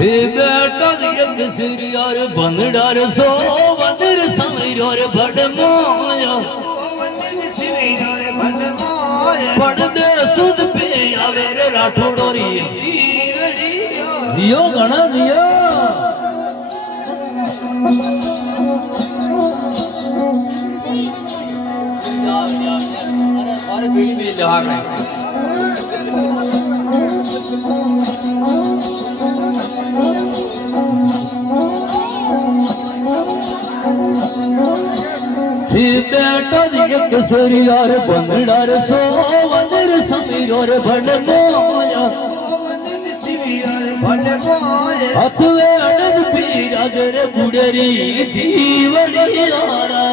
बेटा एक सिरियार बंगड़ार सो वंदर समीर भडमोया पड़दे सुध पे आवे रे राठौड़ोरी दियो घना दियो और बीड़ी में जहां रहे बेटा एक सिरियार बंगड़ार सो वंदर समीर भडमोया अथवे अड़द पीरा जरे बुड़री जीवनी यारा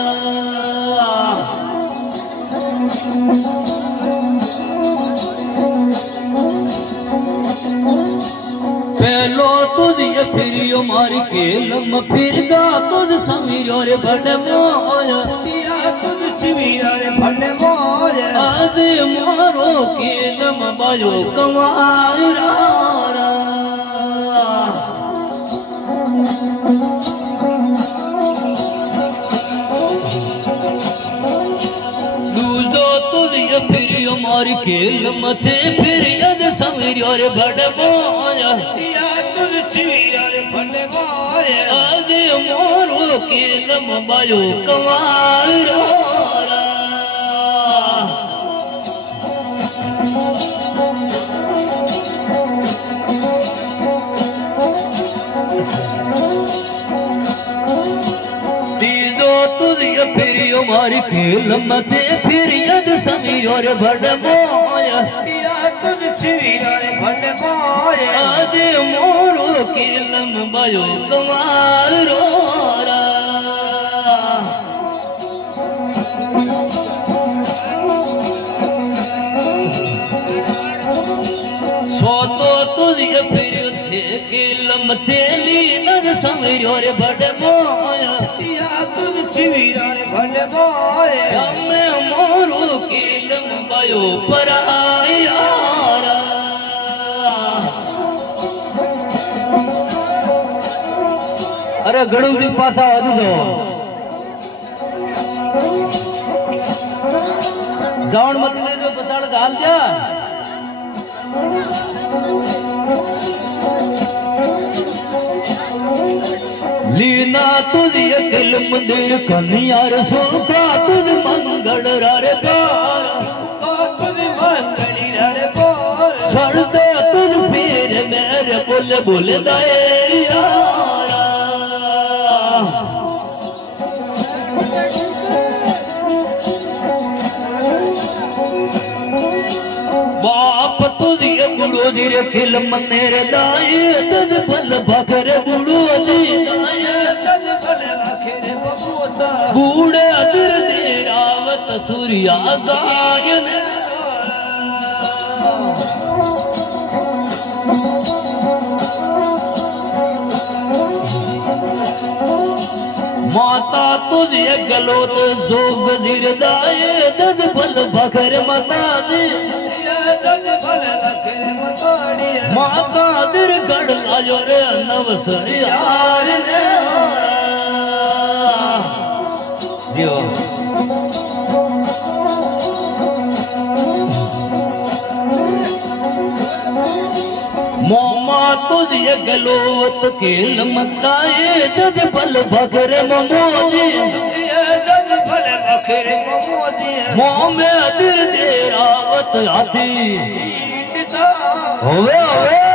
पहलो तुझे फिरियो मार के लम फिरदा तुझ समीर भडमोया आदे मारो के लम बायो कमारा फिर मार के लमथे फिर यद समीर भडमोया आज मोरो के लम बायो कमारा फिर मार के लमथे फिर यद समीर भडमोया आज मोरो के लम बायो कमारो सोतो तुझे फिर थे के लमथे लीन समीर भडमोया मोरू की लंबायो पराया अरे गड़ू जी पासा आजू दो जान मत ले जो पसाड़ डाल दिया लीना तुझे अकल मंदिर कन्यार सोफा तुझ मंगल रे पार सरदे तुझ फिर मेरे बोले बोले दाए यारा बाप तुझे बुढ़ो धीरे खिल मंदिर दाए तुझ फल भखर बुढ़ो जी बूढ़े अदर दे रावत सूर्या गायन माता तुझे गलोत जोग धीरदाए जद फल भखर मता दे माता दिर गढ़ लायो रे नवसर यार ने मोमा तुझे गलोत के लमताए जद पल भखरे ममोदी मोह में अदिर दे आवत आती होवे होवे